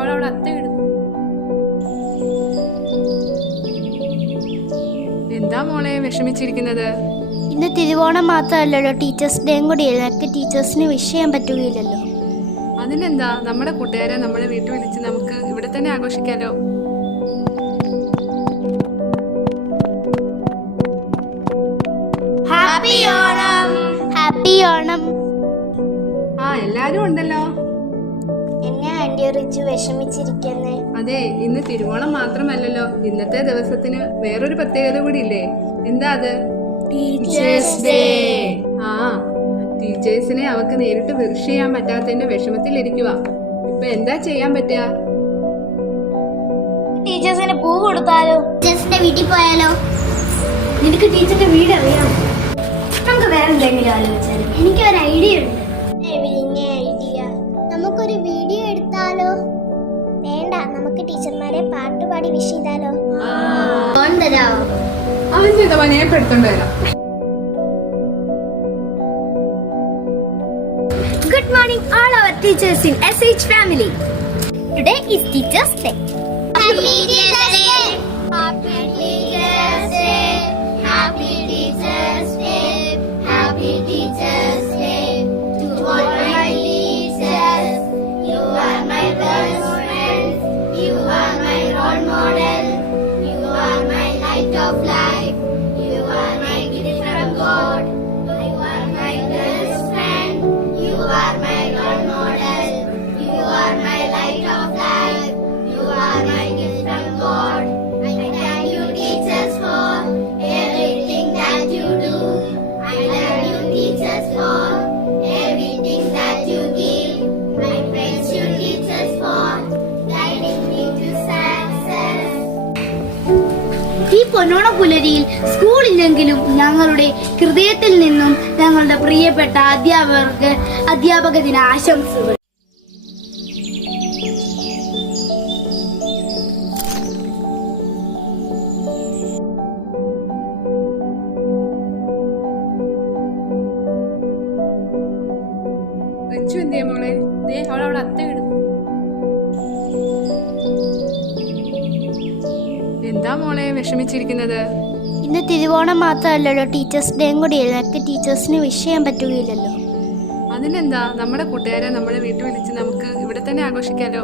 അവളവിടെ അത്ത ഇടുന്നു. എന്താ മോളെ വിഷമിച്ചിരിക്കുന്നത്? ഇന്ന് തിരുവോണം മാത്രമല്ലല്ലോ, ടീച്ചേഴ്സ് ഡേയും കൂടിയല്ലേ. എനിക്ക് ടീച്ചേഴ്സിന് വിഷ് ചെയ്യാൻ പറ്റുകയില്ലല്ലോ. അതിനെന്താ, നമ്മുടെ കൂട്ടുകാരെ നമ്മളെ വീട്ടിൽ വിളിച്ച് നമുക്ക് ഇവിടെ തന്നെ ആഘോഷിക്കാലോ. ഹാപ്പി ഓണം. ഹാപ്പി ഓണം. എല്ലാരും ഉണ്ടല്ലോ. എന്നെ ആന്റി റിച്ചു വിഷമിച്ചിരിക്കുന്നേ. അതെ, ഇന്ന് തിരുവോണം മാത്രമല്ലല്ലോ, ഇന്നത്തെ ദിവസത്തിന് വേറൊരു പ്രത്യേകത കൂടി ഇല്ലേ? എന്താ അത്? Teachers day. ടീച്ചേഴ്സിനെ അവർക്ക് നേരിട്ട് വിഷ് ചെയ്യാൻ പറ്റാത്തതിന്റെ വിഷമത്തിലിരിക്കുക. ഇപ്പൊ എന്താ ചെയ്യാൻ പറ്റുക? ടീച്ചേഴ്സിന് പൂ കൊടുത്താലോ? ടീച്ചേഴ്സിന്റെ വീട്ടിൽ പോയാലോ? നിനക്ക് ടീച്ചറിന്റെ വീട് അറിയാം. നമുക്ക് വേറെ എന്തെങ്കിലും ആലോചിച്ചാലോ? എനിക്കൊരു ഐഡിയ ഉണ്ട്. ഐഡിയ, നമുക്കൊരു വീഡിയോ എടുത്താലോ? വേണ്ട, നമുക്ക് ടീച്ചർമാരെ പാട്ടുപാടി വിഷ് ചെയ്താലോ? തരാമോ? അവൻ ചെയ്തവൻ ഞാൻ എടുത്തോണ്ട് വരാം. Good morning all our teachers in SH family. Today is Teachers Day. Happy Teachers Day. Happy Teachers Day. Happy Teachers Day. Happy Teachers Day. To all my teachers, you are my best friends. You are my role model. You are my light of life. You are my gift from God. You are my best friend. You are my role model. You are my light of life. You are my gift from God. I thank you, teachers, for everything that you do. I love you, teachers, for everything that you give. I praise you, teachers, for guiding me to success. ഈ പൊന്നോണ പുലരിയിൽ സ്കൂളില്ലെങ്കിലും ഞങ്ങളുടെ ഹൃദയത്തിൽ നിന്നും ഞങ്ങളുടെ പ്രിയപ്പെട്ട അധ്യാപകർക്ക് അധ്യാപക ദിന ആശംസകൾ. റിച്ചു എന്തേ മോളെ? അവളവിടെ അത്ത ഇടുന്നു. എന്താ മോളെ വിഷമിച്ചിരിക്കുന്നത്? ഇന്ന് തിരുവോണം മാത്രമല്ലല്ലോ, ടീച്ചേഴ്സ് ഡേയും കൂടിയല്ലേ. എനിക്ക് ടീച്ചേഴ്സിന് വിഷ് ചെയ്യാൻ പറ്റുകയില്ലല്ലോ. അതിനെന്താ, നമ്മുടെ കൂട്ടുകാരെ നമ്മളെ വീട്ടിൽ വിളിച്ച് നമുക്ക് ഇവിടെ തന്നെ ആഘോഷിക്കാലോ.